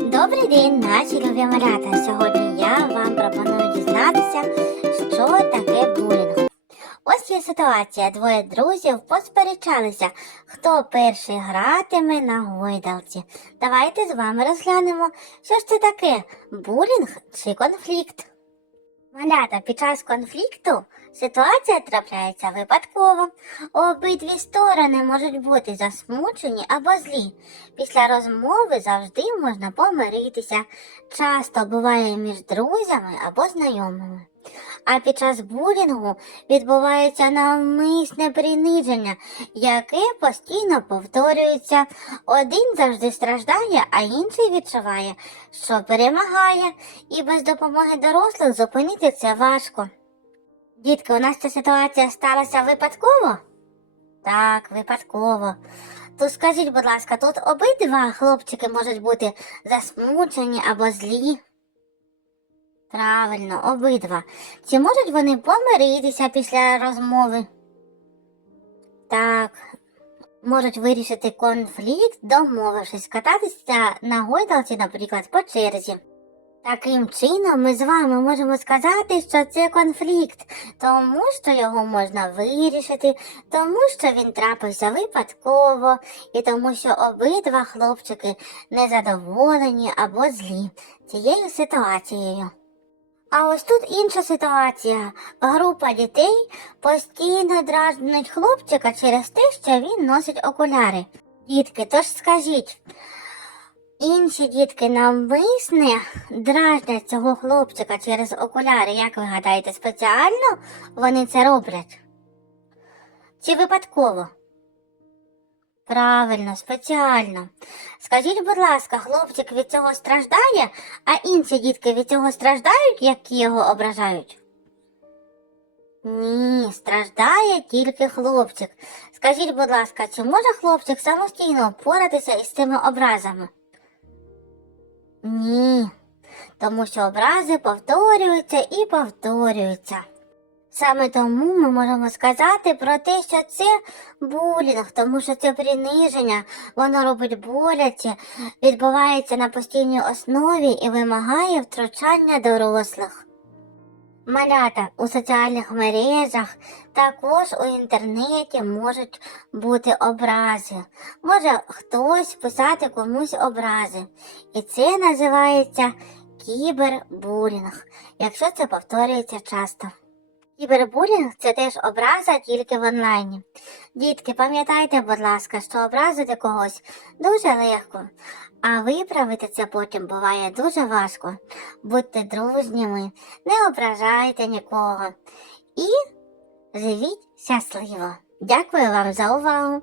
Добрий день, наші любі малята. Сьогодні я вам пропоную дізнатися, що таке булінг. Ось є ситуація. Двоє друзів посперечалися, хто перший гратиме на гойдалці. Давайте з вами розглянемо, що ж це таке булінг чи конфлікт. Малята, під час конфлікту ситуація трапляється випадково. Обидві сторони можуть бути засмучені або злі. Після розмови завжди можна помиритися. Часто буває між друзями або знайомими. А під час булінгу відбувається навмисне приниження, яке постійно повторюється. Один завжди страждає, а інший відчуває, що перемагає, і без допомоги дорослих зупинити це важко. Дітки, у нас ця ситуація сталася випадково? Так, випадково. То скажіть, будь ласка, тут обидва хлопчики можуть бути засмучені або злі? Правильно, обидва. Чи можуть вони помиритися після розмови? Так, можуть вирішити конфлікт, домовившись кататися на гойдалці, наприклад, по черзі. Таким чином, ми з вами можемо сказати, що це конфлікт, тому що його можна вирішити, тому що він трапився випадково, і тому що обидва хлопчики незадоволені або злі цією ситуацією. А ось тут інша ситуація. Група дітей постійно дражнить хлопчика через те, що він носить окуляри. Дітки, тож скажіть, інші дітки навмисне дражнять цього хлопчика через окуляри, як ви гадаєте, спеціально вони це роблять? Чи випадково? Правильно, спеціально. Скажіть, будь ласка, хлопчик від цього страждає, а інші дітки від цього страждають, які його ображають? Ні, страждає тільки хлопчик. Скажіть, будь ласка, чи може хлопчик самостійно впоратися із цими образами? Ні, тому що образи повторюються і повторюються. Саме тому ми можемо сказати про те, що це булінг, тому що це приниження, воно робить боляче, відбувається на постійній основі і вимагає втручання дорослих. Малята у соціальних мережах, також у інтернеті можуть бути образи. Може хтось писати комусь образи. І це називається кібербулінг, якщо це повторюється часто. Кібербулінг це теж образа тільки в онлайні. Дітки, пам'ятайте, будь ласка, що образити когось дуже легко, а виправити це потім буває дуже важко. Будьте дружніми, не ображайте нікого і живіть щасливо. Дякую вам за увагу!